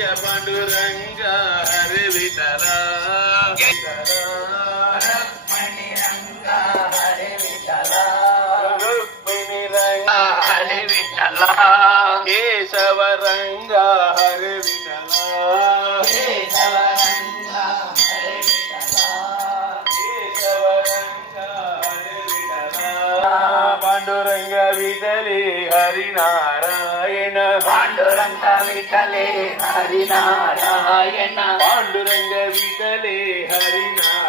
पांडुरंग हरे विठला रुक्मिणी रंगा हरे विठला रुक्मिणी रंग हरे विठला केशव रंग हरे विठला केशव रंगा हरे विठला केशव रंग हरे विठला पांडुरंग विठले हरिनारायण पांडुरंग विठले हरिनारायण पांडुरंग विठले हरिनारायण